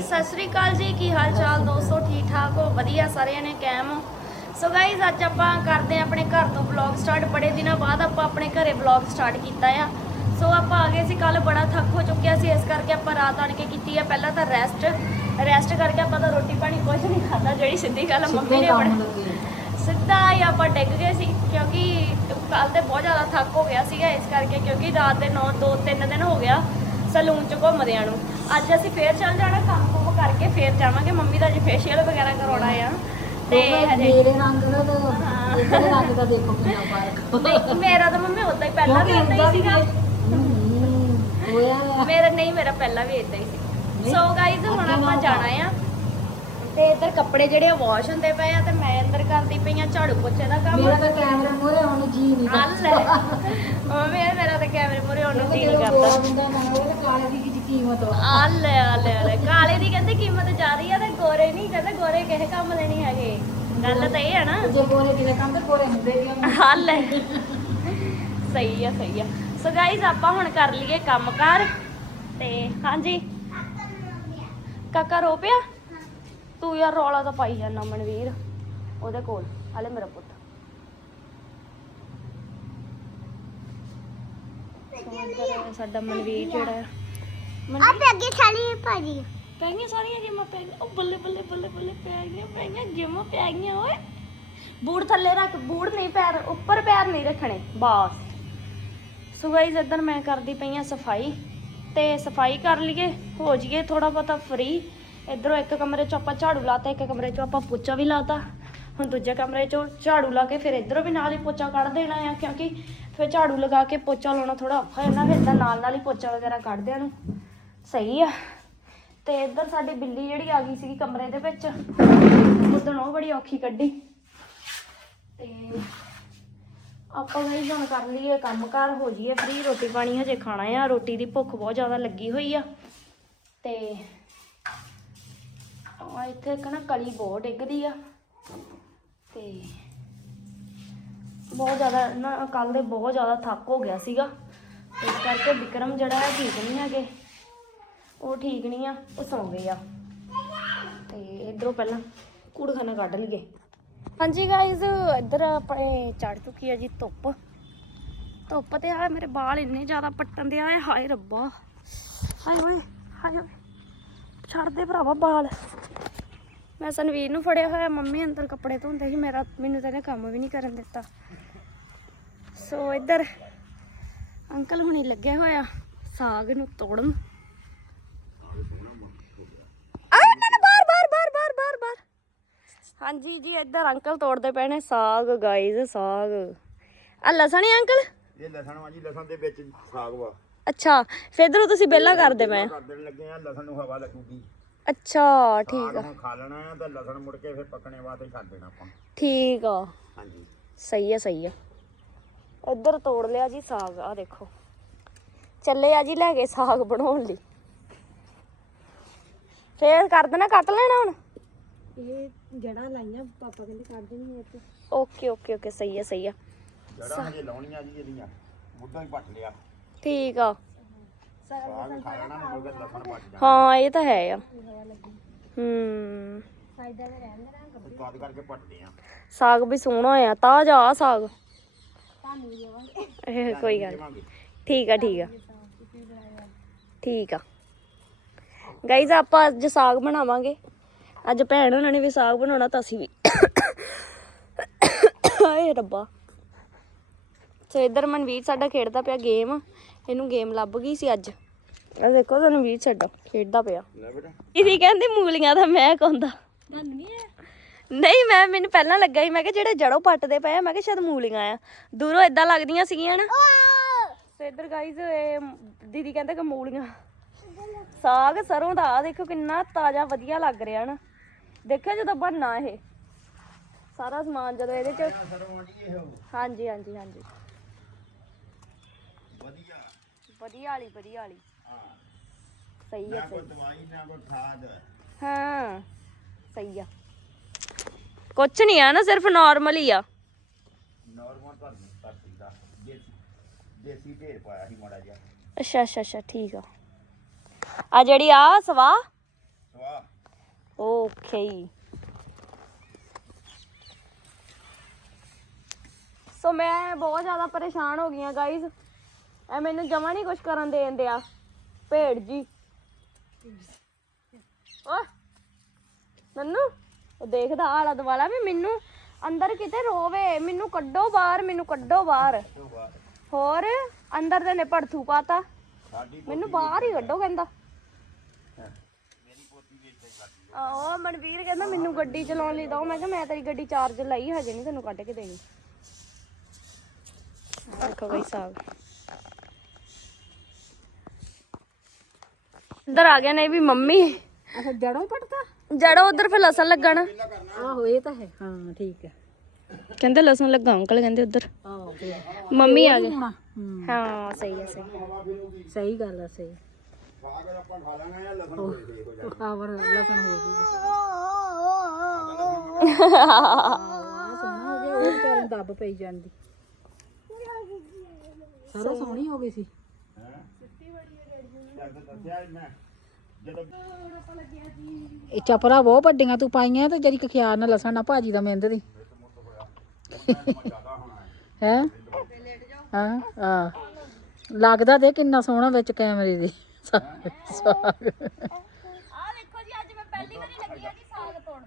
ਸਤਿ ਸ੍ਰੀ ਅਕਾਲ ਜੀ ਕੀ ਹਾਲ ਚਾਲ ਦੋਸਤੋ? ਠੀਕ ਠਾਕ ਹੋ? ਵਧੀਆ ਸਾਰਿਆਂ ਨੇ ਕੈਮ ਹੋ? ਸੋ ਗਾਇਜ਼ ਅੱਜ ਆਪਾਂ ਕਰਦੇ ਹਾਂ ਆਪਣੇ ਘਰ ਤੋਂ ਵਲੌਗ ਸਟਾਰਟ ਬੜੇ ਦਿਨਾਂ ਬਾਅਦ ਆਪਾਂ ਆਪਣੇ ਘਰੇ ਵਲੌਗ ਸਟਾਰਟ ਕੀਤਾ ਆ। ਸੋ ਆਪਾਂ ਆ ਗਏ ਸੀ ਕੱਲ ਬੜਾ ਥੱਕ ਹੋ ਚੁੱਕਿਆ ਸੀ ਇਸ ਕਰਕੇ ਆਪਾਂ ਰਾਤ ਆਣ ਕੇ ਕੀਤੀ ਆ ਪਹਿਲਾਂ ਤਾਂ ਰੈਸਟ ਰੈਸਟ ਕਰਕੇ ਆਪਾਂ ਤਾਂ ਰੋਟੀ ਪਾਣੀ ਕੁਝ ਨਹੀਂ ਖਾਦਾ ਜਿਹੜੀ ਸਿੱਧੀ ਗੱਲ ਆ, ਮੰਮੀ ਨੇ ਬੜਾ ਸਿੱਧਾ ਹੀ ਆਪਾਂ ਡਿੱਗ ਗਏ ਸੀ ਕਿਉਂਕਿ ਕੱਲ ਤੇ ਬਹੁਤ ਜ਼ਿਆਦਾ ਥੱਕ ਹੋ ਗਿਆ ਸੀਗਾ ਇਸ ਕਰਕੇ ਕਿਉਂਕਿ ਰਾਤ ਦੇ 9 2 3 ਦਿਨ ਹੋ ਗਿਆ ਸਲੂਨ ਚ ਘੁੰਮਦਿਆਂ ਨੂੰ। ਅੱਜ ਅਸੀਂ ਫੇਰ ਚੱਲ ਜਾਣਾ ਕੰਮ ਕੁਮ ਕਰਕੇ ਫੇਰ ਜਾਵਾਂਗੇ। ਮੰਮੀ ਦਾ ਜੀ ਫੇਸ਼ੀਅਲ ਵਗੈਰਾ ਕਰਾਉਣਾ ਆ। ਤੇ ਹਜੇ ਮੇਰੇ ਰੰਗ ਦਾ ਤਾਂ ਇਹਦੇ ਰੰਗ ਦਾ ਦੇਖੋ ਕਿੰਨਾ ਫ਼ਰਕ। ਮੇਰਾ ਤਾਂ ਮੰਮੀ ਉਦਾਂ ਹੀ ਪਹਿਲਾਂ ਵੀ ਉਦਾਂ ਹੀ ਸੀਗਾ। ਮੇਰਾ ਨਹੀਂ ਮੇਰਾ ਪਹਿਲਾਂ ਵੀ ਇਦਾਂ ਹੀ ਸੀ। ਸੋ ਗਾਈਜ਼ ਹੁਣ ਆਪਾਂ ਜਾਣਾ ਆ। ਤੇ ਇੱਧਰ ਕੱਪੜੇ ਜਿਹੜੇ ਵਾਸ਼ ਹੁੰਦੇ ਪਏ ਆ ਤੇ ਮੈਂ ਅੰਦਰ ਕਰਦੀ ਪਈ ਆ ਝਾੜੂ ਪੋਚੇ ਦਾ ਕੰਮ। ਮੇਰਾ ਤਾਂ ਕੈਮਰਾ ਮੂਹਰੇ ਹੁਣ ਜੀ ਨਹੀਂ ਮੰਮੀ ਮੇਰਾ ਤਾਂ ਕੈਮਰੇ ਮੂਰੇ ਜੀ ਨਹੀਂ ਕਰਦਾ। ਕਾਲੇ ਦੀ ਕੀ ਕੀਮਤ ਵਾ ਆਲ ਆਲ ਆਲ। ਕਾਲੇ ਦੀ ਕਹਿੰਦੇ ਕੀਮਤ ਜ਼ਿਆਦੀ ਆ ਤੇ ਗੋਰੇ ਨਹੀਂ ਕਹਿੰਦੇ ਗੋਰੇ ਕਿਸੇ ਕੰਮ ਦੇ ਨਹੀਂ ਹੈਗੇ। ਗੱਲ ਤਾਂ ਇਹ ਹੈ ਨਾ। ਜੇ ਗੋਰੇ ਕਿਤੇ ਕੰਮ ਤੇ ਗੋਰੇ ਹੁੰਦੇ ਵੀ ਆ। ਹੱਲ ਹੈ ਸਹੀ ਆ ਸਹੀ ਆ। ਸੋ ਗਾਈਜ਼ ਆਪਾਂ ਹੁਣ ਕਰ ਲਈਏ ਕੰਮਕਾਰ ਤੇ ਹਾਂਜੀ। ਕਾਕਾ ਰੋ ਪਿਆ? ਤੂੰ ਯਾਰ ਰੌਲਾ ਤਾਂ ਪਾਈ ਜਾਂਦਾ ਮਨਵੀਰ। ਉਹਦੇ ਕੋਲ। ਹਲੇ ਮੇਰਾ ਪੁੱਤ। ਸਾਡਾ ਮਨਵੀਰ ਜਿਹੜਾ ਮਨਵੀਰ ਅੱਗੇ ਸਾਲੀ ਭਾਜੀ ਪੈ ਗਈਆਂ। ਸਾਰੀਆਂ ਗੇਮਾਂ ਪੈ ਗਈਆਂ। ਉਹ ਬੱਲੇ ਬੱਲੇ ਬੱਲੇ ਬੱਲੇ ਪੈ ਗਈਆਂ ਪੈ ਗਈਆਂ ਗੇਮਾਂ ਪੈ ਗਈਆਂ ਓਏ। ਬੂੜ ਥੱਲੇ ਰੱਖ ਬੂੜ ਨਹੀਂ ਪੈਰ ਉੱਪਰ ਪੈਰ ਨਹੀਂ ਰੱਖਣੇ ਬਸ। ਸੋ ਗਾਈਜ਼ ਇੱਧਰ ਮੈਂ ਕਰਦੀ ਪਈ ਆ ਸਫ਼ਾਈ ਤੇ ਸਫ਼ਾਈ ਕਰ ਲਈਏ ਹੋ ਜਾਈਏ ਥੋੜਾ ਬਹੁਤਾ ਫਰੀ ਇਧਰੋਂ ਇੱਕ ਕਮਰੇ 'ਚ ਆਪਾਂ ਝਾੜੂ ਲਾਤਾ ਇੱਕ ਕਮਰੇ 'ਚ ਆਪਾਂ ਪੋਚਾ ਵੀ ਲਾਤਾ। ਹੁਣ ਦੂਜੇ ਕਮਰੇ 'ਚੋਂ ਝਾੜੂ ਲਾ ਕੇ ਫਿਰ ਇਧਰੋਂ ਵੀ ਨਾਲ ਹੀ ਪੋਚਾ ਕੱਢ ਦੇਣਾ ਆ ਕਿਉਂਕਿ ਫਿਰ ਝਾੜੂ ਲਗਾ ਕੇ ਪੋਚਾ ਲਾਉਣਾ ਥੋੜਾ ਔਖਾ ਹੁੰਦਾ ਫਿਰ ਨਾਲ ਨਾਲ ਹੀ ਪੋਚਾ ਵਗੈਰਾ ਕੱਢ ਦਿਆਂ ਨੂੰ ਸਹੀ ਆ। ਤੇ ਇੱਧਰ ਸਾਡੀ ਬਿੱਲੀ ਜਿਹੜੀ ਆ ਗਈ ਸੀਗੀ ਕਮਰੇ ਦੇ ਵਿੱਚ ਉਦੋਂ ਉਹ ਬੜੀ ਔਖੀ ਕੱਢੀ। ਤੇ ਆਪਾਂ ਗਈ ਹੁਣ ਕਰ ਲਈਏ ਕੰਮਕਾਰ ਹੋ ਜਾਈਏ ਫ੍ਰੀ ਰੋਟੀ ਪਾਣੀ ਹਜੇ ਖਾਣਾ ਆ। ਰੋਟੀ ਦੀ ਭੁੱਖ ਬਹੁਤ ਜ਼ਿਆਦਾ ਲੱਗੀ ਹੋਈ ਆ। ਤੇ ਆ ਇੱਥੇ ਇੱਕ ਨਾ ਕਲੀ ਬਹੁਤ ਡਿੱਗਦੀ ਆ। ਤੇ ਬਹੁਤ ਜ਼ਿਆਦਾ ਨਾ ਕੱਲ ਦੇ ਬਹੁਤ ਜ਼ਿਆਦਾ ਥੱਕ ਹੋ ਗਿਆ ਸੀਗਾ। ਇਸ ਕਰਕੇ ਵਿਕਰਮ ਜਿਹੜਾ ਹੈ ਠੀਕ ਨਹੀਂ ਹੈਗੇ। ਉਹ ਠੀਕ ਨਹੀਂ ਆ, ਉਹ ਸੌਂ ਗਏ ਆ। ਤੇ ਇਧਰੋਂ ਪਹਿਲਾਂ ਕੂੜਖਾਨਾ ਕੱਢ ਲਈਏ। ਹਾਂਜੀ ਗਾਇਜ਼ ਇੱਧਰ ਆਪਣੇ ਚੜ ਚੁੱਕੀ ਆ ਜੀ ਧੁੱਪ। ਧੁੱਪ ਤੇ ਆ ਮੇਰੇ ਵਾਲ ਇੰਨੇ ਜ਼ਿਆਦਾ ਪੱਟਣ ਦੇ ਆਏ ਹਾਏ ਰੱਬਾ। ਹਾਏ ਓਏ ਹਾਏ ਓਏ। ਛੱਡ ਦੇ ਭਰਾਵਾ ਵਾਲ। ਮੈਂ ਸਨਵੀਰ ਨੂੰ ਫੜਿਆ ਹੋਇਆ, ਮੰਮੀ ਅੰਦਰ ਕੱਪੜੇ ਧੋਂਦੇ ਸੀ, ਮੇਰਾ ਮੈਨੂੰ ਤਾਂ ਇਹਨੇ ਕੰਮ ਵੀ ਨਹੀਂ ਕਰਨ ਦਿੱਤਾ। ਸੋ ਇੱਧਰ ਅੰਕਲ ਹੁਣੇ ਲੱਗਿਆ ਹੋਇਆ, ਸਾਗ ਨੂੰ ਤੋੜਨ ਆਏ ਨਾ ਬਾਰ ਬਾਰ ਬਾਰ ਬਾਰ ਬਾਰ ਬਾਰ ਹਾਂਜੀ ਜੀ ਇੱਧਰ ਅੰਕਲ ਤੋੜਦੇ ਪਏ ਨੇ। ਸਾਗ ਗਾਈਜ਼ ਸਾਗ। ਆ ਲਸਣ ਹੀ ਅੰਕਲ? ਇਹ ਲਸਣ ਵਾ ਜੀ ਲਸਣ ਦੇ ਵਿੱਚ ਸਾਗ ਵਾ। ਅੱਛਾ ਫਿਰ ਇਧਰੋਂ ਤੁਸੀਂ ਬੇਲਾ ਕਰਦੇ ਮੈਂ ਕਰ ਦੇਣ ਲੱਗੇ ਆ ਲਸਣ ਨੂੰ ਹਵਾ ਲੱਗੂਗੀ। ਅੱਛਾ ਠੀਕ ਸਾਗ ਆ ਖਾ ਲੈਣਾ ਆ ਤਾਂ ਲਸਣ ਮੁੜ ਕੇ ਫਿਰ ਪੱਕਣੇ ਵਾਸਤੇ ਛੱਡ ਦੇਣਾ ਆਪਾਂ। ਠੀਕ ਆ। ਹਾਂਜੀ। ਸਹੀ ਆ ਸਹੀ ਆ। ਇੱਧਰ ਤੋੜ ਲਿਆ ਜੀ ਸਾਗ ਆ ਦੇਖੋ। ਚੱਲੇ ਆ ਜੀ ਲੈ ਕੇ ਸਾਗ ਬਣਾਉਣ ਲਈ। ਫੇਰ ਕਰ ਦੇਣਾ ਕੱਟ ਲੈਣਾ ਹੁਣ? ਇਹ ਜੜਾਂ ਲਾਈਆਂ ਪਾਪਾ ਕਹਿੰਦੇ ਕੱਢ ਦੇਣੀ ਇੱਥੇ। ਓਕੇ ਓਕੇ ਓਕੇ ਸਹੀ ਆ ਸਹੀ ਆ। ਜੜਾ ਹਜੇ ਲਾਉਣੀਆਂ ਜੀ ਇਹਦੀਆਂ ਮੁੱਢਾ ਹੀ ਪੱਟ ਲਿਆ। ਠੀਕ ਆ। ਸਾਗ ਖਾ ਲੈਣਾ ਮੁੜ ਕੇ ਲਸਣ ਪੱਟ ਜਾਣਾ। ਹਾਂ ਇਹ ਤਾਂ ਹੈ ਆ। ਹੂੰ। ਤਦ ਕਰਕੇ ਪੱਟਦੇ ਆ। ਸਾਗ ਵੀ ਸੋਹਣਾ ਆ ਤਾਜ਼ਾ ਆ ਸਾਗ। ਇਹ ਕੋਈ ਗੱਲ ਨੀ। ਦੇਵਾਂਗੇ। ਠੀਕ ਆ ਠੀਕ ਆ। ਠੀਕ ਆ। ਗਾਈਜ਼ ਆਪਾਂ ਅੱਜ ਸਾਗ ਬਣਾਵਾਂਗੇ। ਅੱਜ ਭੈਣ ਉਹਨਾਂ ਨੇ ਵੀ ਸਾਗ ਬਣਾਉਣਾ ਤਾਂ ਅਸੀਂ ਵੀ। ਹਾਏ ਰੱਬਾ। ਸੋ ਇੱਧਰ ਮਨਵੀਰ ਸਾਡਾ ਖੇਡਦਾ ਪਿਆ ਗੇਮ ਇਹਨੂੰ ਗੇਮ ਲੱਭ ਗਈ ਸੀ ਅੱਜ। ਆ ਦੇਖੋ ਮਨਵੀਰ ਸਾਡਾ ਖੇਡਦਾ ਪਿਆ। ਲੈ ਬੇਟਾ। ਇਹਦੀ ਕਹਿੰਦੀ ਮੂਲੀਆਂ ਦਾ ਮੈਂ ਕਹਿੰਦਾ ਨਹੀਂ ਮੈਂ ਮੈਨੂੰ ਪਹਿਲਾਂ ਲੱਗਾ ਸੀ ਮੈਂ ਕਿਹਾ ਜਿਹੜੇ ਜੜੋਂ ਪੱਟਦੇ ਪਏ ਆ ਮੈਂ ਕਿਹਾ ਸ਼ਾਇਦ ਮੂਲੀਆਂ ਆ। ਦੂਰੋਂ ਇਦਾਂ ਲੱਗਦੀਆਂ ਸੀਗੀਆਂ ਨਾ। ਤੇ ਇੱਧਰ ਗਾਈਜ਼ ਇਹ ਦੀਦੀ ਕਹਿੰਦੇ ਕਿ ਮੂਲੀਆਂ। ਸਾਗ ਸਰੋਂ ਦਾ ਦੇਖੋ ਕਿੰਨਾ ਤਾਜ਼ਾ ਵਧੀਆ ਲੱਗ ਰਿਹਾ ਨਾ। ਦੇਖਿਓ ਜਦੋਂ ਬਣਨਾ ਇਹ? ਸਾਰਾ ਸਮਾਨ ਜਦੋਂ ਇਹਦੇ ਚ ਹਾਂਜੀ ਹਾਂਜੀ ਹਾਂਜੀ। ਵਧੀਆ। ਵਧੀਆ ਵਾਲੀ ਵਧੀਆ ਵਾਲੀ। ਹਾਂ। ਸਹੀ ਨਾ ਆ ਕੋਈ ਸਹੀ ਦਵਾਈ ਨਾ ਕੋਈ ਖਾਦ। ਹਾਂ ਸਹੀ ਆ। ਕੁਛ ਨਹੀਂ ਆ ਨਾ ਸਿਰਫ ਨਾਰਮਲ ਹੀ ਆ। ਨਾਰਮਲ ਪਰ ਧਰਤੀ ਦਾ ਦੇਸੀ ਦੇਸੀ ਢੇਰ ਪਾਇਆ ਸੀ ਮਾੜਾ ਜਿਹਾ। ਅੱਛਾ ਅੱਛਾ ਅੱਛਾ ਠੀਕ ਆ। ਆ ਜਿਹੜੀ ਆ ਸਵਾ ਓਕੇ ਸੋ ਮੈਂ ਬਹੁਤ ਜ਼ਿਆਦਾ ਪਰੇਸ਼ਾਨ ਹੋ ਗਈ ਆ ਗਾਇਜ਼ ਐ ਮੈਨੂੰ ਜਮਾ ਨਹੀਂ ਕੁਝ ਕਰਨ ਦੇਣ ਦਿਆ। ਭੇੜ ਜੀ। ਓ ਨੰਨੂ ਉਹ ਦੇਖਦਾ ਆਲਾ ਦਵਾਲਾ ਵੀ ਮੈਨੂੰ ਅੰਦਰ ਕਿਤੇ ਰੋਵੇ। ਮੈਨੂੰ ਕੱਢੋ ਬਾਹਰ ਮੈਨੂੰ ਕੱਢੋ ਬਾਹਰ। ਹੋਰ ਅੰਦਰ ਦੇ ਨੇ ਪੜਥੂ ਪਾਤਾ। ਮੈਨੂੰ ਬਾਹਰ ਹੀ ਕੱਢੋ ਕਹਿੰਦਾ। ਆਹ ਮਨਵੀਰ ਕਹਿੰਦਾ ਮੈਨੂੰ ਗੱਡੀ ਚਲਾਉਣ ਲਈ ਦੋ ਮੈਂ ਕਿਹਾ ਮੈਂ ਤੇਰੀ ਗੱਡੀ ਚਾਰਜ ਲਾਈ ਹਜੇ ਨਹੀਂ ਤੈਨੂੰ ਕੱਢ ਕੇ ਦੇਣੀ। ਦੇਖੋ ਬਈ ਸਾਗ ਅੰਦਰ ਆ ਗਏ ਨੇ ਵੀ ਮੰਮੀ। ਅੱਛਾ ਜੜੋਂ ਪੜਤਾ ਜੜੋ ਉਧਰ ਫਿਰ ਲਸਣ ਲੱਗਣ। ਆਹੋ ਇਹ ਤਾਂ ਹੈ। ਹਾਂ ਠੀਕ ਹੈ। ਕਹਿੰਦੇ ਲਸਣ ਲੱਗਾ ਅੰਕਲ ਕਹਿੰਦੇ ਉਧਰ। ਆਹੋ ਮੰਮੀ ਆ ਗਏ। ਹੂੰ। ਹਾਂ ਸਹੀ ਹੈ ਸਹੀ ਸਹੀ ਗੱਲ ਆ ਸਹੀ। ਆਪਾਂ ਖਾ ਲਾਂਗੇ ਜਾਂ ਲਸਣ ਹੋਏ ਦੇ ਹੋ ਜਾਣਾ ਆਵਰ ਲਸਣ ਹੋ ਗਈ ਹਾਂ ਸੋਹਣਾ ਹੋ ਗਿਆ ਉਹ ਵਿਚਾਰੇ ਨੂੰ ਦੱਬ ਪਈ ਜਾਂਦੀ। ਸਾਰਾ ਸੋਹਣੀ ਹੋ ਗਈ ਸੀ। ਜਦ ਦੱਸਿਆ ਸੀ ਮੈਂ। ਜਦੋਂ ਇਹ ਚਪਰਾ ਬਹੁਤ ਵੱਡੀਆਂ ਤੂੰ ਪਾਈਆਂ ਤੇ ਜਰੀ ਖਿਆਲ ਨਾਲ ਲਸਣ ਨਾ ਭਾਜੀ ਦਾ ਮਿੰਦ ਦੀ। ਹੈ? ਹੈ? ਹਾਂ। ਲੱਗਦਾ ਦੇ ਕਿੰਨਾ ਸੋਹਣਾ ਵਿੱਚ ਕੈਮਰੇ ਦੇ। ਸਾਗ ਆ ਦੇਖੋ ਜੀ ਅੱਜ ਮੈਂ ਪਹਿਲੀ ਵਾਰੀ ਲੱਗੀ ਆ ਕਿ ਸਾਗ ਤੋੜਨ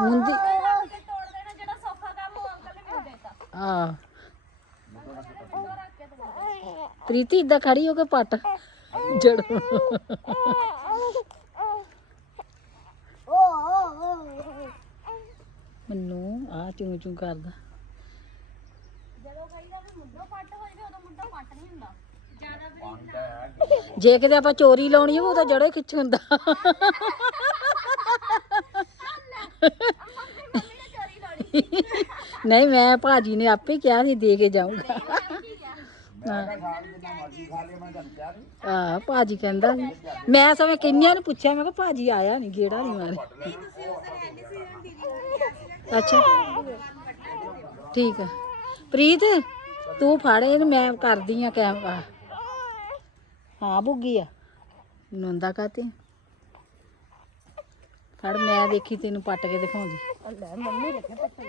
ਮੁੰਦੀ। ਤੋੜ ਦੇਣਾ ਜਿਹੜਾ ਸੌਖਾ ਕੰਮ ਉਹ ਅੰਕਲ ਨੇ ਮੈਨੂੰ ਦੇਤਾ ਆ ਪ੍ਰੀਤੀ ਇਦਾਂ ਖੜੀ ਹੋ ਕੇ ਪੱਟ। ਜੜ। ਮੈਨੂੰ ਆ ਚੂੰ ਚੂੰ ਕਰਦਾ। ਜਦੋਂ ਕਹੀਦਾ ਵੀ ਮੁੱਢੋਂ ਪੱਟ ਹੋ ਜਾਵੇ ਉਦੋਂ ਮੁੱਢੋਂ ਪੱਟ ਨਹੀਂ ਹੁੰਦਾ। ਜੇ ਕਿਤੇ ਆਪਾਂ ਚੋਰੀ ਲਾਉਣੀ ਹੋਵੇ ਤਾਂ ਜੜੇ ਖਿੱਚ ਹੁੰਦਾ। ਨਹੀਂ, ਮੈਂ ਭਾਜੀ ਨੇ ਆਪੇ ਕਿਹਾ ਸੀ, ਦੇ ਕੇ ਜਾਊਂਗਾ। ਮੈਂ ਭਾਜੀ ਕਹਿੰਦਾ ਸੀ। ਮੈਂ ਸਵੇਂ ਕਿੰਨਿਆਂ ਨੂੰ ਪੁੱਛਿਆ, ਮੈਂ ਕਿਹਾ ਭਾਜੀ ਆਇਆ ਨਹੀਂ ਗੇੜਾ ਨਹੀਂ ਮਾਰੇ ਅੱਛਾ। ਠੀਕ ਆ। ਪ੍ਰੀਤ, ਤੂੰ ਫੜ ਇਹਨੂੰ, ਮੈਂ ਕਰਦੀ ਆ ਕੈਮਰਾ। ਹਾਂ ਬੁੱਗੀ ਆ। ਨੰਦਾ ਕਾਤੇ? ਫੜ ਮੈਂ ਦੇਖੀ ਤੈਨੂੰ ਪੱਟ ਕੇ ਦਿਖਾਉਂਦੀ। ਲੈ ਮੰਮੀ ਲੱਗੇ ਪੱਟਣ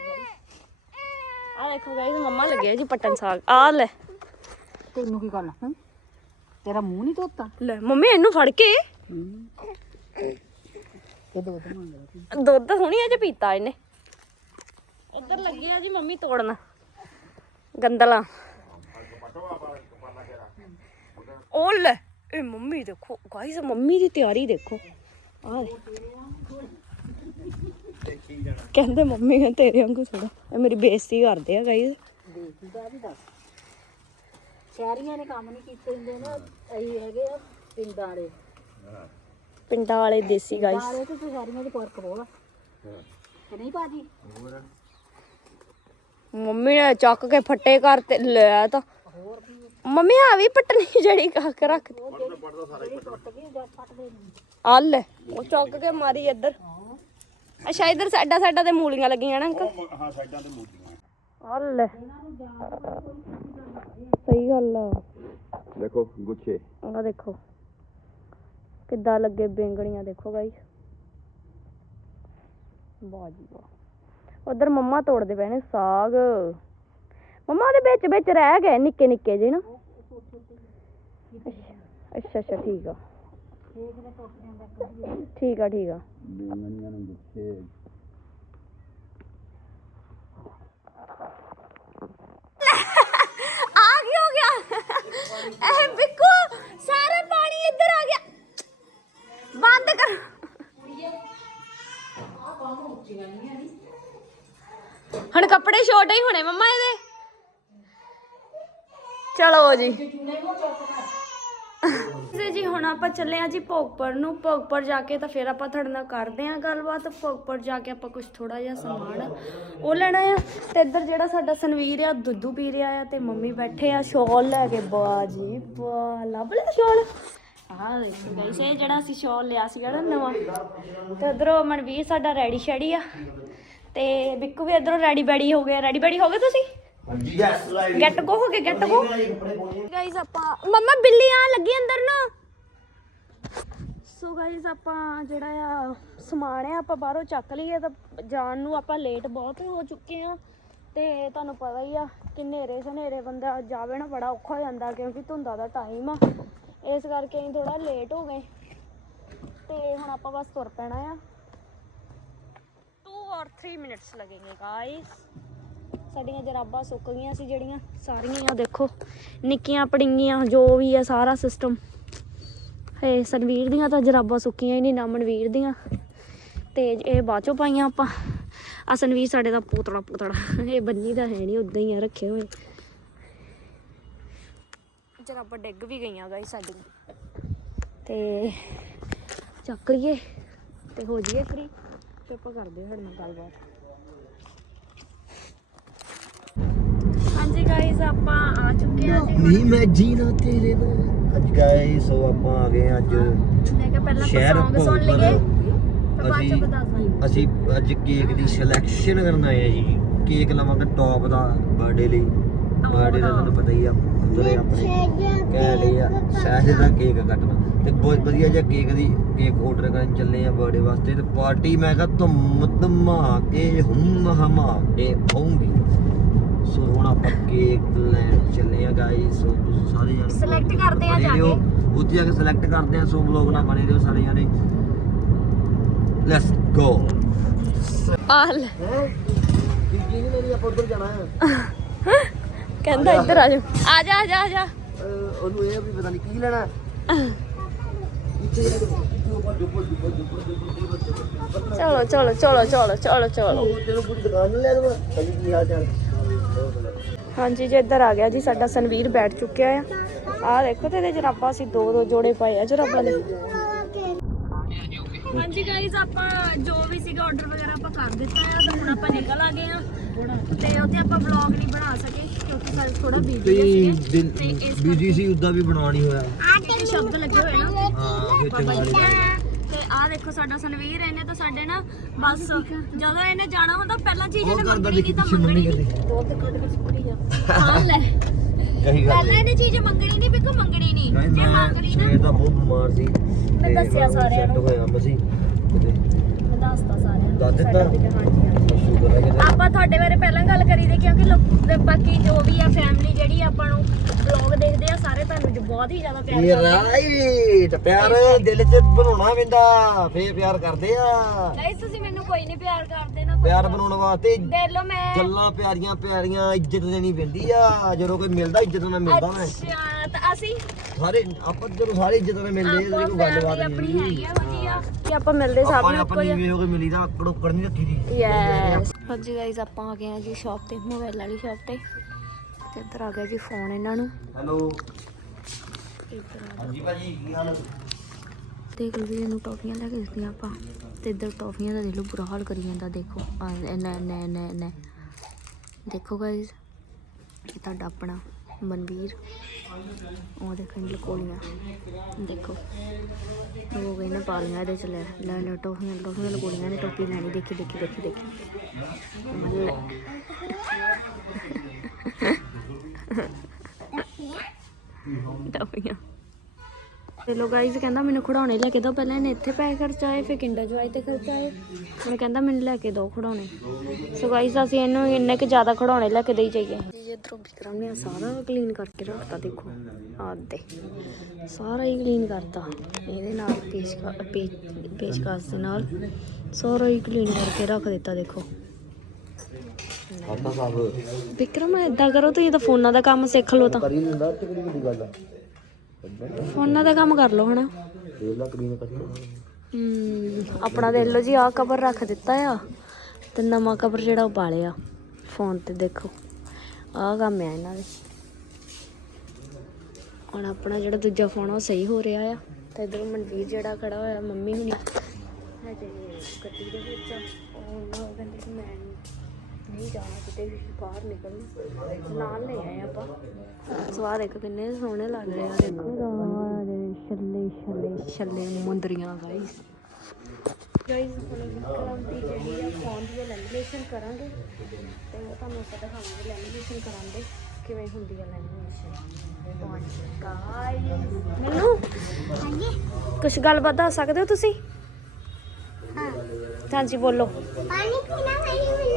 ਆ ਦੇਖੋ ਗਾਇਸ ਮੰਮਾ ਲੱਗਿਆ ਜੀ ਪੱਟਣ ਸਾਗ। ਆ ਲੈ। ਤੈਨੂੰ ਕੀ ਗੱਲ ਹੈ? ਤੇਰਾ ਮੂੰਹ ਨਹੀਂ ਧੋਤਾ? ਲੈ ਮੰਮੀ ਇਹਨੂੰ ਫੜ ਕੇ। ਇਹ ਦੋ ਦੋ ਮੰਗ ਰਿਹਾ ਦੁੱਧ ਹੁਣੀ ਅਜੇ ਪੀਤਾ ਇਹਨੇ। ਇੱਧਰ ਲੱਗੀ ਆ ਜੀ ਮੰਮੀ ਤੋੜਨ। ਗੰਦਲਾਂ। ਉਹ ਲੈ। ਇਹ ਮੰਮੀ ਦੇਖੋ ਗਾਇਸ ਮੰਮੀ ਦੀ ਤਿਆਰੀ ਦੇਖੋ। ਆ ਕਹਿੰਦੇ ਮੰਮੀ ਨੇ ਤੇਰੇ ਵਾਂਗੂ ਥੋੜਾ ਇਹ ਮੇਰੀ ਬੇਇੱਜ਼ਤੀ ਕਰਦੇ ਆ ਗਾਇਸ ਦੇਖੀਦਾ ਵੀ ਦੱਸ। ਸ਼ਹਿਰੀਆਂ ਨੇ ਕੰਮ ਨਹੀਂ ਕੀਤੇ ਹੁੰਦੇ ਨਾ ਅਸੀਂ ਹੈਗੇ ਆ ਪਿੰਡਾਂ ਵਾਲੇ। ਪਿੰਡਾਂ ਵਾਲੇ ਦੇਸੀ ਗਾਇਸ ਸਾਰੇ ਤੇ ਸ਼ਹਿਰੀਆਂ ਦੇ ਬਹੁਤ ਆ। ਤੇ ਨਹੀਂ ਭਾਜੀ? ਮੰਮੀ ਨੇ ਚੱਕ ਕੇ ਫੱਟੇ ਕਰਤੇ ਲੈ ਤਾਂ। ਮੰਮੀ ਆ ਵੀ ਪਟਣੀ ਜਿਹੜੀ ਕੱਖ ਰੱਖਦੀ ਆ ਲੈ ਉਹ ਚੱਕ ਕੇ ਮਾਰੀ ਇੱਧਰ। ਅੱਛਾ ਇੱਧਰ ਸਾਡਾ ਸਾਡਾ ਤੇ ਮੂਲੀਆਂ ਲੱਗੀਆਂ ਨਾ ਅੰਕਲ। ਹਾਂ ਸਾਈਡਾਂ ਤੇ ਮੂਲੀਆਂ ਆ ਲੈ। ਸਹੀ ਗੱਲ ਆ। ਦੇਖੋ ਗੁੱਛੇ। ਆ ਦੇਖੋ। ਕਿੱਦਾਂ ਲੱਗੇ ਬੇਂਗਣੀਆਂ ਦੇਖੋ ਗਾਈਸ ਵਾਹ ਜੀ ਵਾਹ। ਉਧਰ ਮੰਮਾ ਤੋੜਦੇ ਪਏ ਨੇ ਸਾਗ। ਮੰਮਾ ਉਹਦੇ ਵਿੱਚ ਵਿੱਚ ਰਹਿ ਗਏ, ਨਿੱਕੇ ਨਿੱਕੇ ਜਿਹੇ ਨਾ। ਅੱਛਾ ਅੱਛਾ, ਠੀਕ ਆ। ਠੀਕ ਆ ਠੀਕ ਆ। ਬੇਮਨੀਆਂ ਨੂੰ ਗੁੱਛੇ ਆ ਕੀ ਹੋ ਗਿਆ? ਇਹ ਬਿੱਕੂ, ਸਾਰਾ ਪਾਣੀ ਇੱਧਰ ਆ ਗਿਆ। ਬੰਦ ਕਰ। ਹੁਣ ਕੱਪੜੇ ਛੋਟੇ ਹੀ ਹੋਣੇ ਮੰਮਾ ਇਹਦੇ। ਚਲੋ ਜੀ। ਜੀ ਜੀ ਹੁਣ ਆਪਾਂ ਚੱਲੇ ਆ ਜੀ ਭੋਗਪੁਰ ਨੂੰ। ਭੋਗਪੁਰ ਜਾ ਕੇ ਤਾਂ ਫਿਰ ਆਪਾਂ ਤੁਹਾਡੇ ਨਾਲ ਕਰਦੇ ਆ ਗੱਲਬਾਤ। ਭੋਗਪੁਰ ਜਾ ਕੇ ਆਪਾਂ ਕੁਝ ਥੋੜਾ ਜਿਹਾ ਸਮਾਨ ਉਹ ਲੈਣਾ ਆ। ਤੇ ਇੱਧਰ ਜਿਹੜਾ ਸਾਡਾ ਸਨਵੀਰ ਆ, ਦੁੱਧੂ ਪੀ ਰਿਹਾ ਆ ਤੇ ਮੰਮੀ ਬੈਠੇ ਆ ਸ਼ਾਲ ਲੈ ਕੇ। ਬਾਜੀ ਬਾ ਲੱਭ ਲਿਆ ਸ਼ਾਲ? ਆਹ ਦੇਖੋ ਗਾਇਸ, ਇਹ ਜਿਹੜਾ ਅਸੀਂ ਸ਼ਾਲ ਲਿਆ ਸੀਗਾ ਨਾ ਨਵਾਂ, ਤੇ ਉਧਰੋਂ ਮਨਵੀਰ ਸਾਡਾ ਰੈਡੀ ਸ਼ੈਡੀ ਆ। ਤੇ ਬਿੱਕੂ ਵੀ ਇਧਰੋਂ ਰੈਡੀ ਬੈਡੀ ਹੋ ਗਿਆ। ਰੈਡੀ ਬੈਡੀ ਹੋ ਗਏ ਤੁਸੀਂ? ਯੈਸ ਲਾਈਵ ਗੈਟ ਗੋ ਹੋ ਗਏ ਗੈਟ ਗੋ ਗਾਇਸ ਆਪਾਂ ਮੰਮਾ ਬਿੱਲੀ ਆ ਲੱਗੀ ਅੰਦਰ ਨੂੰ। ਸੋ ਗਾਇਸ ਆਪਾਂ ਜਿਹੜਾ ਆ ਸਮਾਨ ਆ ਆਪਾਂ ਬਾਹਰੋਂ ਚੱਕ ਲਈਏ ਤਾਂ ਜਾਣ ਨੂੰ ਆਪਾਂ ਲੇਟ ਬਹੁਤ ਹੋ ਚੁੱਕੇ ਆ। ਤੇ ਤੁਹਾਨੂੰ ਪਤਾ ਹੀ ਆ ਕਿ ਨੇਰੇ ਸਨੇਰੇ ਬੰਦਾ ਜਾਵੇ ਨਾ ਬੜਾ ਔਖਾ ਹੋ ਜਾਂਦਾ ਕਿਉਂਕਿ ਧੁੰਦਾ ਦਾ ਟਾਈਮ ਆ। ਇਸ ਕਰਕੇ ਅਸੀਂ ਥੋੜਾ ਲੇਟ ਹੋ ਗਏ। ਤੇ ਹੁਣ ਆਪਾਂ ਬਸ ਤੁਰ ਪੈਣਾ ਆ। 2 ਔਰ 3 ਮਿੰਟਸ ਲੱਗेंगे ਗਾਇਸ ਸਾਡੀਆਂ ਜਰਾਬਾਂ ਸੁੱਕ ਗਈਆਂ ਸੀ, ਜਿਹੜੀਆਂ ਸਾਰੀਆਂ ਆ ਦੇਖੋ। ਨਿੱਕੀਆਂ ਪੜੀਆਂ ਜੋ ਵੀ ਆ ਸਾਰਾ ਸਿਸਟਮ ਇਹ ਸਨਵੀਰ ਦੀਆਂ ਤਾਂ ਜਰਾਬਾਂ ਸੁੱਕੀਆਂ ਹੀ ਨਹੀਂ, ਨਾ ਮਨਵੀਰ ਦੀਆਂ। ਤੇ ਇਹ ਬਾਅਦ ਪਾਈਆਂ ਆਪਾਂ। ਆ ਸਨਵੀਰ ਸਾਡੇ ਦਾ ਪੋਤੜਾ ਪੋਤੜਾ। ਇਹ ਬੰਨੀ ਦਾ ਹੈ ਨਹੀਂ ਉਦਾਂ ਹੀ ਆ, ਰੱਖੇ ਹੋਏ। ਜਰਾਬਾਂ ਡਿੱਗ ਵੀ ਗਈਆਂ ਗਾਈ ਸਾਡੀ ਤੇ ਚੱਕ ਲਈਏ ਤੇ ਹੋ ਜਾਈਏ ਫਰੀ ਤੇ ਆਪਾਂ ਕਰਦੇ ਹਾਂ ਨਾਲ ਗੱਲਬਾਤ। ਹਾਂਜੀ ਗਾਈਜ਼ ਆਪਾਂ ਆ ਚੁੱਕੇ ਹਾਂ ਜੀ। ਨਹੀਂ ਮੈਂ ਜੀਣਾ ਤੇਰੇ ਨਾਲ ਅੱਜ ਗਾਇਸ ਸੋ ਆਪਾਂ ਆ ਗਏ ਹਾਂ ਅੱਜ ਮੈਂ ਕਿਹਾ ਪਹਿਲਾਂ ਸ਼ਹਿਰ ਆਪਾਂ Song ਸੁਣ। ਲਈਏ ਫਿਰ ਬਾਅਦ ਚ ਅਸੀਂ- ਅਸੀਂ ਅੱਜ ਕੇਕ ਦੀ ਸਿਲੈਕਸ਼ਨ ਕਰਨ ਆਏ ਆ ਜੀ। ਕੇਕ ਲਵਾਂਗੇ ਟੌਪ ਦਾ ਬਰਥਡੇ ਲਈ। ਬਰਥਡੇ ਦਾ ਤੁਹਾਨੂੰ ਪਤਾ ਹੀ ਆ ਉਧਰ ਆਪਣੇ ਕਹਿ ਲਈ ਆ। ਸਹਿਜ ਦਾ ਕੇਕ ਕੱਟਣਾ। ਤੇ ਬਹੁਤ ਵਧੀਆ ਜਿਹਾ ਕੇਕ ਦੀ ਕੇਕ ਆਰਡਰ ਕਰਨ ਚੱਲੇ ਆ ਬਰਥਡੇ ਵਾਸਤੇ। ਤੇ ਪਾਰਟੀ ਮੈਂ ਕਿਹਾ ਧੁੰਮ ਧਮਾ ਕੇ ਹੁਮ ਹਮਾ ਕੇ ਹੋਊਗੀ। ਸੋ ਹੁਣ ਆਪਾਂ ਕੇਕ ਲੈਣ ਚੱਲੇ ਆ ਗਾਇਸ ਸੋ ਤੁਸੀਂ ਸਾਰੇ ਜਣੇ Select ਕਰਦੇ ਆ ਬਣੇ ਜਾ ਰਹੋ। ਕੇ। ਉੱਥੇ ਜਾ ਕੇ ਸਿਲੈਕਟ ਕਰਦੇ ਆ ਸੋ ਵਲੌਗ ਨਾਲ ਬਣੇ ਰਹੋ ਸਾਰੇ ਜਣੇ। ਲੈਟਸ ਗੋ ਆ ਲੈ। ਹੈ? ਕੀ ਕੀ ਨਹੀਂ ਲੈਣੀ ਆਪਾਂ ਉੱਧਰ ਜਾਣਾ ਹੈ। ਕਹਿੰਦਾ ਇੱਧਰ ਆ ਜਾ। ਆ ਜਾ ਆ ਜਾ ਆ ਜਾ। ਅਹ ਉਹਨੂੰ ਇਹ ਵੀ ਪਤਾ ਨਹੀਂ ਕੀ ਲੈਣਾ ਚਲੋ ਚਲੋ ਚਲੋ ਚਲੋ ਚਲੋ ਚਲੋ। ਤੈਨੂੰ ਪੂਰੀ ਦੁਕਾਨ ਲੈ ਦਵਾਂ। ਕੀ ਹਾਲ ਚਾਲ ਹਾਂਜੀ ਜੀ ਇੱਧਰ ਆ ਗਿਆ ਜੀ ਸਾਡਾ ਸਨਵੀਰ ਬੈਠ ਚੁੱਕਿਆ ਆ। ਆ ਦੇਖੋ ਤੇ ਇਹਦੇ ਜਰਾਬਾਂ ਅਸੀਂ ਦੋ ਦੋ ਜੋੜੇ ਪਾਏ ਆ ਜਰਾਬਾਂ ਦੇ। ਹਾਂਜੀ ਗਾਈਜ਼ ਆਪਾਂ ਜੋ ਵੀ ਸੀਗਾ ਆਰਡਰ ਵਗੈਰਾ ਆਪਾਂ ਕਰ ਦਿੱਤਾ ਆ ਤਾਂ ਹੁਣ ਆਪਾਂ ਨਿਕਲ ਆ ਗਏ ਆ। ਤੇ ਉੱਥੇ ਆਪਾਂ ਵਲੌਗ ਨਹੀਂ ਬਣਾ ਸਕੇ ਕਿਉਂਕਿ ਕੱਲ ਥੋੜਾ ਬਿਜ਼ੀ ਸੀ ਤੇ ਇਸ ਬੀਜੀ ਸੀ ਉਦਾਂ ਵੀ ਬਣਾਉਣਾ ਨਹੀਂ ਹੋਇਆ। ਸ਼ਬਦ ਲੱਗੇ ਹੋਏ ਨਾ ਹਾਂ ਫਿਰ ਚੰਗਾ ਨਹੀਂ ਲੱਗਦਾ ਤੇ ਆ ਦੇਖੋ ਸਾਡਾ ਸਨਵੀਰ ਇਹਨੇ ਤਾਂ ਸਾਡੇ ਨਾ ਬਸ ਜਦੋਂ ਇਹਨੇ ਜਾਣਾ ਹੁੰਦਾ ਪਹਿਲਾਂ ਚੀਜ਼ ਇਹਨੇ ਮੰਗਣੀ ਨਹੀਂ ਤਾਂ ਮੰਗਣੀ ਨਹੀਂ ਬਹੁਤ ਕੱਟ ਕੱਟ ਪੂਰੀ ਜਾ ਹਾਂ ਲੈ। ਕਹੀ ਗੱਲ ਪਹਿਲਾਂ ਇਹਨੇ ਚੀਜ਼ ਮੰਗਣੀ ਨਹੀਂ ਬਿਕੋ ਮੰਗਣੀ ਨਹੀਂ। ਨਹੀਂ ਜੇ ਮੈਂ ਮੰਗਣੀ ਨਾ ਸਵੇਰ ਦਾ ਬਹੁਤ ਬਿਮਾਰ ਸੀ ਤੇ ਦੱਸਿਆ ਮੈਂ ਸਾਰਿਆਂ set ਨੂੰ। ਹੋਇਆ ਮਸੀ ਤੇ ਮੈਂ ਦੱਸਤਾ ਸਾਰਿਆਂ ਨੂੰ ਦੱਸ ਦਿੱਤਾ? ਸਾਡੇ ਵਿੱਚ, ਹਾਂਜੀ ਹਾਂਜੀ। ਸ਼ੁਕਰ ਹੈ ਕਿ ਆਪਾਂ ਤੁਹਾਡੇ ਬਾਰੇ ਪਹਿਲਾਂ ਕਿਉਂਕਿ ਲੋਕ ਬਾਕੀ ਜੋ ਵੀ ਆ ਫੈਮਿਲੀ ਜਿਹੜੀ ਆਪਾਂ ਨੂੰ ਵਲੌਗ ਦੇਖਦੇ ਆ ਸਾਰੇ ਤੁਹਾਨੂੰ ਜੋ ਬਹੁਤ ਹੀ ਜ਼ਿਆਦਾ ਪਿਆਰ ਕਰਦੇ ਆ। ਰਾਈਟ ਪਿਆਰ ਦਿਲ 'ਚ ਬਣਾਉਣਾ ਪੈਂਦਾ ਫੇਰ ਪਿਆਰ ਕਰਦੇ ਆ। ਗਾਇਸ ਤੁਸੀਂ ਮੈਨੂੰ ਕੋਈ ਨਹੀਂ ਪਿਆਰ ਕਰਦੇ। ਪਿਆਰ ਬਣਾਉਣ ਵਾਸਤੇ ਦੇ ਲੋ ਮੈਂ। ਗੱਲਾਂ ਪਿਆਰੀਆਂ ਪਿਆਰੀਆਂ ਇੱਜ਼ਤ ਦੇਣੀ ਪੈਂਦੀ ਆ। ਜਦੋਂ ਕੋਈ ਮਿਲਦਾ ਇੱਜ਼ਤ ਨਾਲ ਮਿਲਦਾ ਮੈਂ। ਅੱਛਾ ਤਾਂ ਅਸੀਂ ਸਾਰੇ ਆਪਾਂ ਜਦੋਂ ਸਾਰੇ ਇੱਜ਼ਤ ਨਾਲ ਮਿਲਦੇ ਆ ਆਪਾਂ ਕੋਈ ਗੱਲਬਾਤ ਨਹੀਂ। ਆਪਣੀ ਹੈਗੀ ਆ ਵਧੀਆ। ਕਿ ਆਪਾਂ ਮਿਲਦੇ ਸਭ ਆਪਾਂ ਨੂੰ ਆਪਣੀ ਇੱਕੋ ਵੇ ਹੋ ਕੇ ਮਿਲੀਦਾ ਕੜੋਕੜ ਨਹੀਂ ਰੱਖੀ ਦੀ। ਯੈਸ ਹਾਂਜੀ ਗਾਇਸ ਆਪਾਂ ਆ ਗਏ ਆ ਜੀ ਸ਼ਾਪ ਤੇ ਮੋਬਾਈਲ ਵਾਲੀ ਸ਼ਾਪ ਤੇ। ਤੇ ਇੱਧਰ ਆ ਗਿਆ ਜੀ ਫੋਨ ਇਹਨਾਂ ਨੂੰ। ਹੈਲੋ ਇੱਧਰ ਆ ਹਾਂਜੀ ਭਾਜੀ ਕੀ ਹਾਲ ਦੇਖ ਲਓ ਜੀ ਇਹਨੂੰ ਟੌਫੀਆਂ ਲੈ ਕੇ ਦਿੱਤੀਆਂ ਆਪਾਂ। ਤੇ ਇੱਧਰ ਟੌਫੀਆਂ ਦਾ ਦੇਖ ਲਓ ਬੁਰਾ ਹਾਲ ਕਰੀ ਜਾਂਦਾ, ਦੇਖੋ। ਆ ਨਾ ਨਾ ਨਾ ਦੇਖੋ ਗਾਇਸ ਇਹ ਤੁਹਾਡਾ ਆਪਣਾ ਮਨਵੀਰ। ਉਹ ਦੇਖਣ ਲਕੋਲੀਆਂ। ਦੇਖੋ। ਉਹ ਗਏ ਨੇ ਪਾਲੀਆਂ ਇਹਦੇ ਚ ਲੈ। ਲੈ ਲੈ, ਟੌਫੀਆਂ ਟੌਫੀਆਂ, ਲਕੋਲੀਆਂ ਨੇ ਟੋਪੀ ਲੈਣੀ। ਦੇਖੀ ਦੇਖੀ ਦੇਖੀ ਦੇਖੀ। ਟੋਫੀਆਂ। ਤੇ ਲੋ ਗਾਈਜ਼ ਕਹਿੰਦਾ ਮੈਨੂੰ ਖਿਡੌਣੇ ਲੈ ਕੇ ਦਿਓ ਪਹਿਲਾਂ ਇਹਨੇ ਇੱਥੇ ਪੈਸੇ ਖਰਚਾਏ ਫਿਰ ਕਿੰਡਰ ਜੋਏ ਤੇ ਖਰਚਾਏ। ਹੁਣ ਕਹਿੰਦਾ ਮੈਨੂੰ ਲੈ ਕੇ ਦਿਓ ਖਿਡੌਣੇ। ਸੋ ਗਾਈਜ਼ ਅਸੀਂ ਇਹਨੂੰ ਇੰਨੇ ਕਿ ਜ਼ਿਆਦਾ ਖਿਡੌਣੇ ਲੈ ਕੇ ਦੇਈ ਜਾਈਏ। ਜੀ ਇਧਰੋਂ ਵਿਕਰਮ ਨੇ ਸਾਰਾ ਕਲੀਨ ਕਰਕੇ ਰੱਖਤਾ ਦੇਖੋ। ਆਹ ਦੇ। ਸਾਰਾ ਹੀ ਕਲੀਨ ਕਰਤਾ। ਇਹਦੇ ਨਾਲ ਪੇਚ ਪੇਚਕਸ ਦੇ ਨਾਲ ਸਾਰਾ ਹੀ ਕਲੀਨ ਕਰਕੇ ਰੱਖ ਦਿੱਤਾ ਦੇਖੋ। ਵਿਕਰਮ ਏਦਾਂ ਕਰੋ ਤੁਸੀਂ ਤਾਂ ਫੋਨਾਂ ਦਾ ਕੰਮ ਸਿੱਖ ਲਓ ਤਾਂ। ਕਰੀ ਲੈਂਦਾ ਤੇ ਕਿਹੜੀ ਵੱਡੀ ਗੱਲ ਆ। ਫੋਨਾਂ ਦਾ ਕੰਮ ਕਰ ਲਓ ਹਨਾ। ਦੇਖ ਲਾ ਕਰੀਨ ਕਰਕੇ ਆਪਣਾ ਦੇਖ ਲਓ ਜੀ, ਆਹ ਕਵਰ ਰੱਖ ਦਿੱਤਾ ਆ ਤੇ ਨਵਾਂ ਕਵਰ ਜਿਹੜਾ ਉਹ ਪਾ ਲਿਆ ਫੋਨ ਤੇ ਦੇਖੋ, ਆਹ ਕੰਮ ਆ ਇਹਨਾਂ ਦੇ। ਹੁਣ ਆਪਣਾ ਜਿਹੜਾ ਦੂਜਾ ਫੋਨ ਉਹ ਸਹੀ ਹੋ ਰਿਹਾ ਆ। ਤੇ ਇਧਰ ਮਨਵੀਰ ਜਿਹੜਾ ਖੜਾ ਹੋਇਆ, ਮੰਮੀ ਹੁਣੀ। ਹਜੇ ਗੱਡੀ ਦੇ ਵਿੱਚ ਉਹ ਕਹਿੰਦੇ ਮੈਂ ਨਹੀਂ ਜਾਣਾ ਕਿਤੇ ਵੀ ਬਾਹਰ ਨਿਕਲਣਾ। ਨਾਲ ਲੈ ਆਏ ਆਪਾਂ। ਸਵਾਦ ਦੇਖੋ ਕਿੰਨੇ ਸੋਹਣੇ ਲੱਗ ਰਹੇ ਆ। ਦੇਖੋ। ਰਾਰੇ ਛੱਲੇ ਛੱਲੇ ਛੱਲੇ ਮੁੰਦਰੀਆਂ ਗਾਈਸ ਗਾਈਸ ਹੁਣ ਵਿਕਰਮ ਦੀ ਜਿਹੜੀ ਆ ਫੋਨ ਦੀ ਲੈਮੀਨੇਸ਼ਨ ਕਰਾਂਗੇ। ਤੇ ਉਹ ਤੁਹਾਨੂੰ ਆਪਾਂ ਦਿਖਾਵਾਂਗੇ ਲੈਮੀਨੇਸ਼ਨ ਕਰਾਂਗੇ ਕਿਵੇਂ ਹੁੰਦੀ ਹੈ ਲੈਮੀਨੇਸ਼ਨ ਮੈਨੂੰ? ਹਾਂਜੀ। ਕੁਝ ਗੱਲਬਾਤ ਦੱਸ ਸਕਦੇ ਹੋ ਤੁਸੀਂ? ਹਾਂਜੀ ਬੋਲੋ। ਪਾਣੀ ਪੀਣਾ ਪੀਣਾ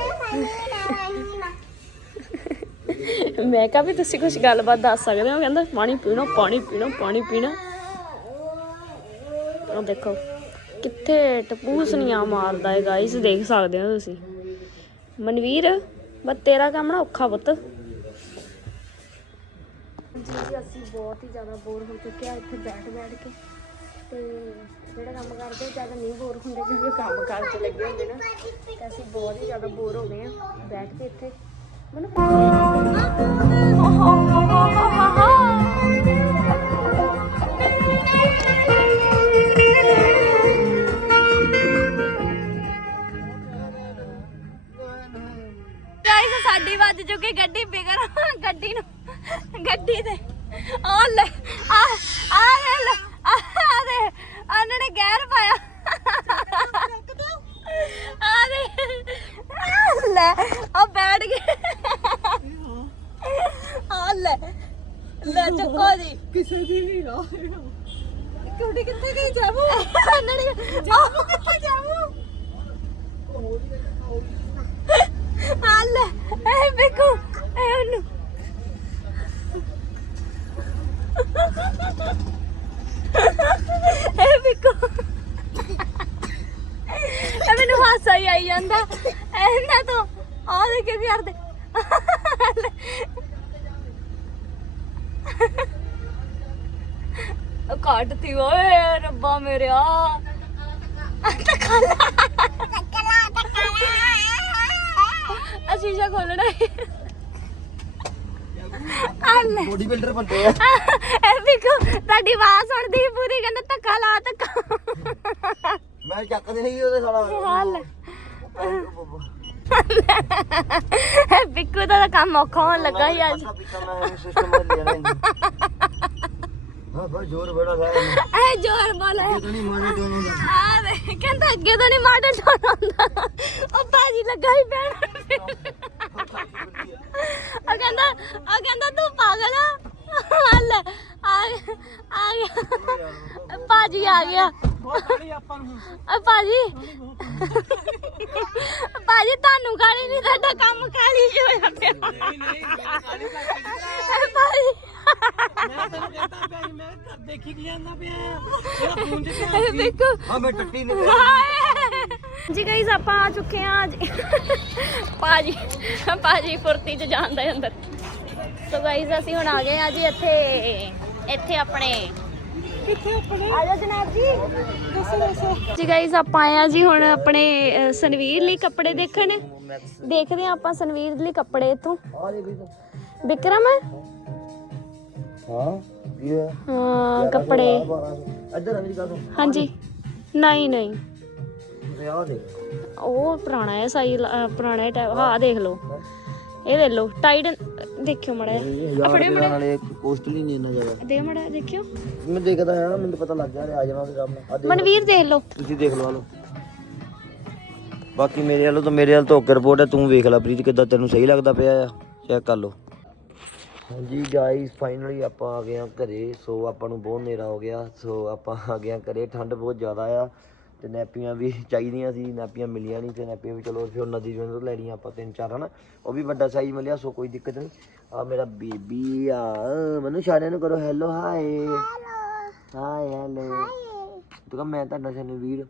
ਮੈਂ ਕਿਹਾ ਵੀ ਤੁਸੀਂ ਕੁਝ ਗੱਲਬਾਤ ਦੱਸ ਸਕਦੇ ਹੋ ਕਹਿੰਦਾ ਪਾਣੀ ਪੀਣਾ ਪਾਣੀ ਪੀਣਾ ਪਾਣੀ ਪੀਣਾ। ਉਹ ਦੇਖੋ ਕਿੱਥੇ ਟਪੂਸਨੀਆਂ ਮਾਰਦਾ ਹੈ ਗਾਇਸ ਦੇਖ ਸਕਦੇ ਹੋ ਤੁਸੀਂ। ਮਨਵੀਰ ਬਸ ਤੇਰਾ ਕੰਮ ਨਾ ਔਖਾ ਪੁੱਤ। ਜੀ ਜੀ ਅਸੀਂ ਬਹੁਤ ਹੀ ਜ਼ਿਆਦਾ ਬੋਰ ਹੋ ਚੁੱਕੇ ਆ ਇੱਥੇ ਬੈਠ ਬੈਠ ਕੇ। ਤੇ ਜਿਹੜਾ ਕੰਮ ਕਰਦੇ ਜ਼ਿਆਦਾ ਨਹੀਂ ਬੋਰ ਹੁੰਦੇ ਕਿਉਂਕਿ ਕੰਮ ਕਾਰ ਚ ਲੱਗੇ ਹੁੰਦੇ ਨਾ। ਤੇ ਅਸੀਂ ਬਹੁਤ ਹੀ ਜ਼ਿਆਦਾ ਬੋਰ ਹੋ ਗਏ ਆ ਬੈਠ ਕੇ ਇੱਥੇ। ਮੈਨੂੰ ਆ ਦੇ। ਕੀ ਕਰਦੇ ਉਹ ਕੱਟਤੀ ਓਏ ਰੱਬਾ ਮੇਰਿਆ। ਅਸੀਂ ਸ਼ਾ ਖੋਲਣਾ ਬੋਡੀ ਬਿਲਡਰ ਬੰਦੇ ਆ। ਇਹ ਵੇਖੋ ਤੁਹਾਡੀ ਆਵਾਜ਼ ਸੁਣਦੀ ਸੀ ਪੂਰੀ ਕਹਿੰਦਾ ਧੱਕਾ ਲਾ ਧੱਕਾ। ਮੈਂ ਚੱਕਦੇ ਨਹੀਂ ਉਹਦੇ ਸਾਲਾ। ਹਾਲ ਬਿੱਕੂ ਦਾ ਤਾਂ ਕੰਮ ਔਖਾ ਹੋਣ ਲੱਗਾ ਸੀ ਅੱਜ। ਬੜਾ ਜ਼ੋਰ ਬੜਾ ਲਾਇਆ ਇਹ ਜ਼ੋਰ ਬੋਲੇ। ਇਹ ਤਾਂ ਨਹੀਂ ਮਾਰੇ ਦੋਨੋਂ ਦਾ ਆ ਦੇ ਕਹਿੰਦਾ ਅੱਗੇ ਤਾਂ ਨਹੀਂ ਮਾਡਲ ਟੋਨ ਹੁੰਦਾ ਉਹ ਬਾਜੀ ਲੱਗਾ ਹੀ ਪੈਣ ਉਹ ਕਹਿੰਦਾ ਉਹ ਕਹਿੰਦਾ ਤੂੰ ਪਾਗਲ ਆ? ਹੱਲ ਆ ਆ ਗਿਆ। ਬਾਜੀ ਆ ਗਿਆ। ਆ ਬਾਜੀ ਬਾਜੀ ਤੁਹਾਨੂੰ ਗਾਲੀ ਨਹੀਂ ਤੁਹਾਡਾ ਕੰਮ ਕਾਲੀ ਜਿਹਾ ਹੋਇਆ ਪਿਆ ਨਹੀਂ ਨਹੀਂ ਬਾਜੀ ਇਹ ਵੇਖੋ ਹਾਂ ਮੈਂ ਟੱਟੀ ਨਹੀਂ ਜੀ ਗਾਈਜ਼ ਆਪਾਂ ਆ ਚੁੱਕੇ ਆ ਅੱਜ। ਪਾਜੀ ਪਾਜੀ ਫੁਰਤੀ ਚ ਜਾਂਦਾ ਅੰਦਰ। ਸੋ ਗਾਈਜ਼ ਅਸੀਂ ਹੁਣ ਆ ਗਏ ਆ ਜੀ ਇੱਥੇ ਇੱਥੇ ਆਪਣੇ। ਕਿੱਥੇ ਆਪਣੇ? ਆ ਜਾ ਜਨਾਬ ਜੀ। ਦੱਸੋ ਦੱਸੋ। ਜੀ ਗਾਈਜ਼ ਆਪਾਂ ਆਏ ਆ ਜੀ ਹੁਣ ਆਪਣੇ ਅ, ਸਨਵੀਰ ਲਈ ਕੱਪੜੇ ਦੇਖਣ। ਦੇਖਦੇ ਆ ਆਪਾਂ ਸਨਵੀਰ ਲਈ ਕੱਪੜੇ ਇਥੋਂ। ਵਿਕਰਮ? ਹਾਂ ਇਹ ਹਾਂ ਕੱਪੜੇ। ਇੱਧਰ ਹਾਂਜੀ। ਨਹੀਂ ਨਹੀਂ। ਉਹ ਪੁਰਾਣਾ ਹੈ ਸਾਈ ਪੁਰਾਣਾ ਟਾਈਪ ਹਾਂ ਦੇਖ ਲਓ। ਇਹ ਦੇਖ ਲਓ ਟਾਈਡ ਦੇਖਿਓ ਮੜਾ ਆਪਣੇ ਆਪਣੇ ਨਾਲੇ ਕੋਸਟਲੀ ਨਹੀਂ ਇੰਨਾ ਜ਼ਿਆਦਾ ਦੇ ਮੜਾ ਦੇਖਿਓ ਮੈਂ ਦੇਖਦਾ ਹਾਂ ਮੈਨੂੰ ਪਤਾ ਲੱਗ ਗਿਆ ਆ ਜਾਣਾ ਉਹਦੇ ਸਾਹਮਣੇ ਆ ਮਨਵੀਰ ਦੇਖ ਲਓ ਤੁਸੀਂ ਦੇਖ ਲਓ ਆ ਲਓ ਬਾਕੀ ਮੇਰੇ ਵੱਲੋਂ ਤਾਂ ਮੇਰੇ ਵੱਲ ਤੋਂ ਓਕੇ ਰਿਪੋਰਟ ਹੈ ਤੂੰ ਵੇਖ ਲੈ ਪ੍ਰੀਤ ਕਿੱਦਾਂ ਤੈਨੂੰ ਸਹੀ ਲੱਗਦਾ ਪਿਆ ਆ ਚੈੱਕ ਕਰ ਲਓ ਹਾਂਜੀ ਗਾਇਸ ਫਾਈਨਲੀ ਆਪਾਂ ਆ ਗਏ ਆ ਘਰੇ. ਸੋ ਆਪਾਂ ਨੂੰ ਬਹੁਤ ਹਨੇਰਾ ਹੋ ਗਿਆ. ਸੋ ਆਪਾਂ ਆ ਗਏ ਆ ਘਰੇ. ਠੰਡ ਬਹੁਤ ਜ਼ਿਆਦਾ ਆ। ਤੇ ਨੈਪੀਆਂ ਵੀ ਚਾਹੀਦੀਆਂ ਸੀ ਨੈਪੀਆਂ ਮਿਲੀਆਂ ਨਹੀਂ ਤੇ ਨੈਪੀਆਂ ਵੀ ਚਲੋ ਫਿਰ ਨਦੀ ਚੋਂ ਤੋਂ ਲੈਣੀਆਂ ਆਪਾਂ ਤਿੰਨ ਚਾਰ ਹਨਾ? ਉਹ ਵੀ ਵੱਡਾ ਸਾਈਜ਼ ਮਿਲਿਆ ਸੋ ਕੋਈ ਦਿੱਕਤ ਨਹੀਂ। ਆ ਮੇਰਾ ਬੇਬੀ ਆ ਮਨੂੰ ਸਾਰਿਆਂ ਨੂੰ ਕਰੋ ਹੈਲੋ ਹਾਏ ਹਾਏ ਹੈਲੋ ਤੂੰ ਕਹ ਮੈਂ ਤੁਹਾਡਾ ਸਾਨੂੰ ਵੀਰ।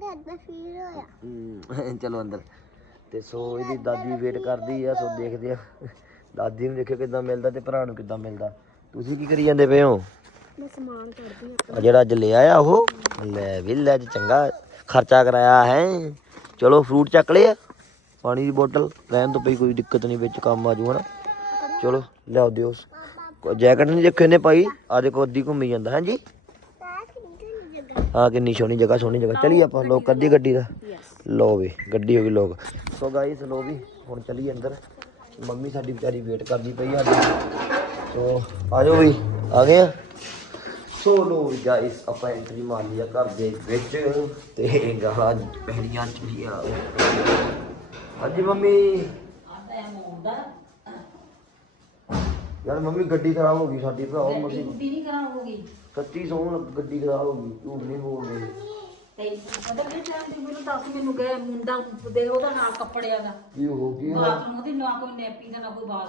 ਦਾਦਾ ਫੀਲ ਹੋਇਆ? ਚਲੋ ਅੰਦਰ। ਤੇ ਸੋ ਇਹਦੀ ਦਾਦੀ ਵੇਟ ਕਰਦੀ ਆ ਸੋ ਦੇਖਦੇ ਆ। ਦਾਦੀ ਨੂੰ ਦੇਖਿਓ ਕਿੱਦਾਂ ਮਿਲਦਾ ਤੇ ਭਰਾ ਨੂੰ ਕਿੱਦਾਂ ਮਿਲਦਾ। ਤੁਸੀਂ ਕੀ ਕਰੀ ਜਾਂਦੇ ਪਏ ਹੋ? ਮੈਂ ਸਮਾਨ ਕਰਦੀ ਆ ਜਿਹੜਾ ਅੱਜ ਲਿਆ ਆ ਉਹ? ਲੈ ਵੀ ਲੈ ਅੱਜ ਚੰਗਾ ਖਰਚਾ ਕਰਾਇਆ ਹੈ। ਚਲੋ ਫਰੂਟ ਚੱਕ ਲਿਆ ਪਾਣੀ ਦੀ ਬੋਤਲ ਰਹਿਣ ਤੋਂ ਪਈ ਕੋਈ ਦਿੱਕਤ ਨਹੀਂ, ਵਿੱਚ ਕੰਮ ਆ ਜੂ ਹਨਾ। ਚਲੋ ਲਿਆਓ ਦਿਓ। ਜੈਕਟ ਨਹੀਂ ਦੇਖੋ ਇਹਨੇ ਪਾਈ ਆ ਦੇਖੋ ਅੱਧੀ ਘੁੰਮੀ ਜਾਂਦਾ, ਹਾਂਜੀ? ਤਾਂ ਕਿੰਨੀ ਹਾਂ ਕਿੰਨੀ ਸੋਹਣੀ ਜਗ੍ਹਾ ਸੋਹਣੀ ਜਗ੍ਹਾ। ਚਲੀ ਆਪਾਂ ਲੋਕ ਕਰਦੀ ਗੱਡੀ ਦਾ। ਲੋ ਵੀ, ਗੱਡੀ ਹੋ ਗਈ ਲੋਕ। ਸੋ ਗਾਈਸ ਲੋ ਵੀ, ਹੁਣ ਚਲੀ ਅੰਦਰ। ਮੰਮੀ ਸਾਡੀ ਵਿਚਾਰੀ ਵੇਟ ਕਰਦੀ ਪਈ ਆ ਸੋ ਆ ਜਾਓ ਵੀ, ਆ ਗਏ ਆ। ਸੋ ਲੋ ਗਾਈਸ ਆਪਾਂ ਐਂਟਰੀ ਮਾਰ ਲਿਆ ਘਰ ਦੇ ਵਿੱਚ ਤੇ ਗਾਲਾਂ ਪਹਿਲੀਆਂ ਚੁੜੀਆਂ। ਹਾਂਜੀ ਮੰਮੀ। ਯਾਰ ਮੰਮੀ ਗੱਡੀ ਖਰਾਬ ਹੋ ਗਈ ਸਾਡੀ ਭਰਾ ਮਸੀ ਗੁੱਡੀ ਨਹੀਂ ਖਰਾਬ ਹੋ ਗਈ। ਸੱਚੀ ਸੋਹਣ ਗੱਡੀ ਖਰਾਬ ਹੋ ਗਈ ਝੂਠ ਨਹੀਂ ਬੋਲਦੇ। ਤੇ ਪਤਾ ਕਿ ਟਾਈਮ ਤੇ ਮੈਨੂੰ ਦੱਸ ਮੈਨੂੰ ਗਏ ਮੁੰਡਾ ਦੇ ਉਹਦਾ ਨਾਲ ਕੱਪੜਿਆਂ ਦਾ। ਕੀ ਹੋ ਬਾਥਰੂਮ ਉਹਦੀ ਨਾ ਕੋਈ ਨੈਪੀ ਦਾ ਨਾ ਕੋਈ ਬਾਥ